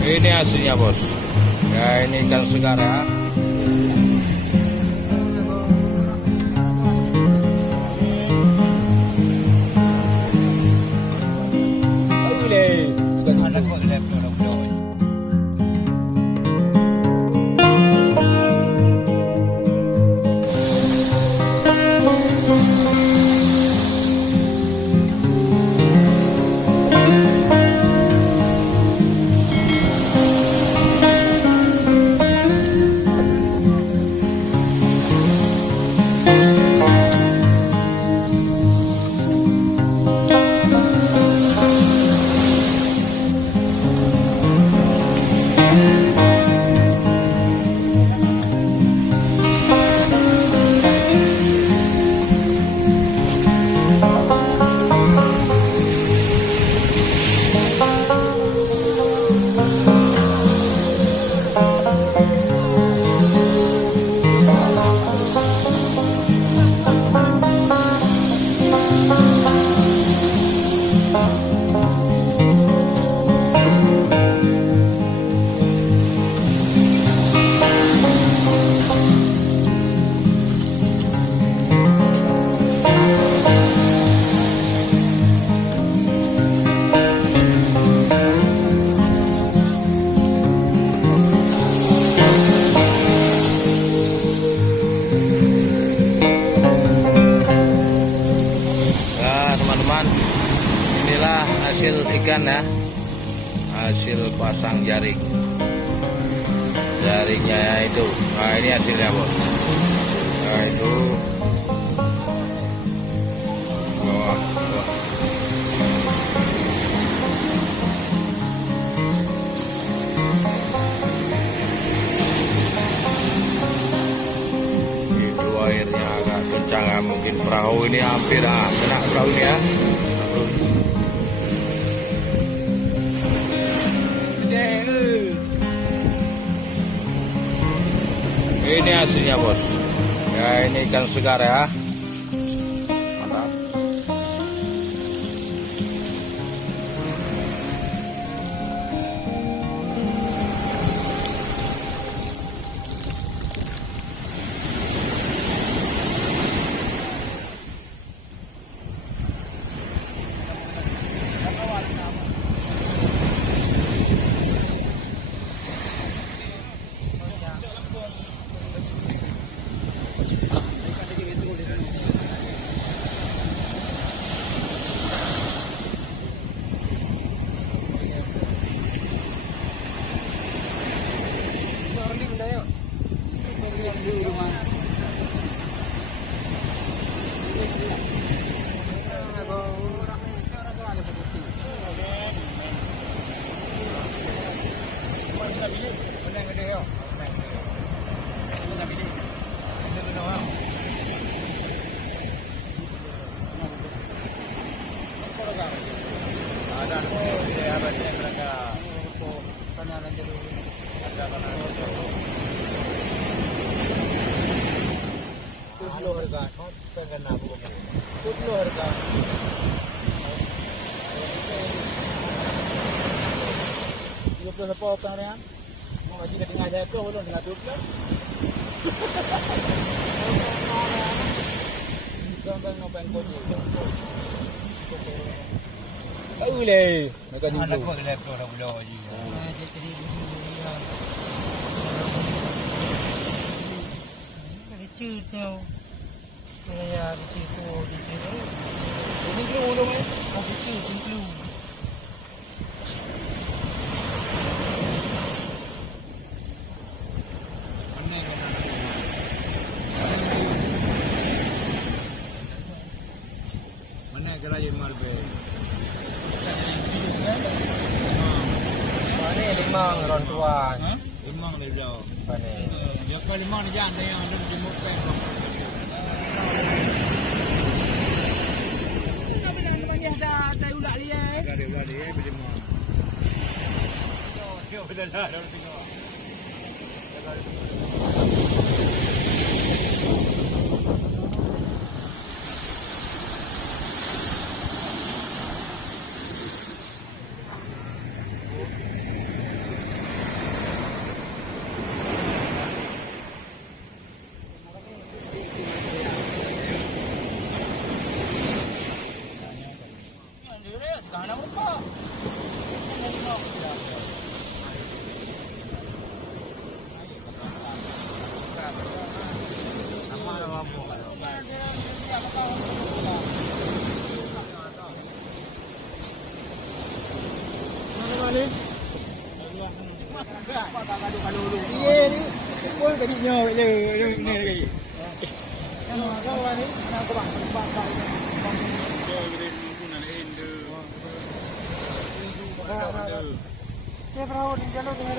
Ini hasilnya bos. Ya ini ikan segar ya. Inilah hasil ikan ya, hasil pasang jaring, jaringnya ya itu. Nah ini hasilnya bos. Nah itu wah, wah. Itu airnya agak kencang ya, mungkin perahu ini hampir kena perahu ini ya. Ini hasilnya bos. Ya ini ikan segar ya. Mantap. Limang orang tua. Limang dia jauh. Pane. Dia kalau limang dia jangan yang ada di muka. Dari udah lihat bagaimana? Dia sudah dah tengok. ni. Iya ni. Pun tadi nyawa ni lagi. Kalau kau ni, nak kau bang. Dia perahu di jalur dengan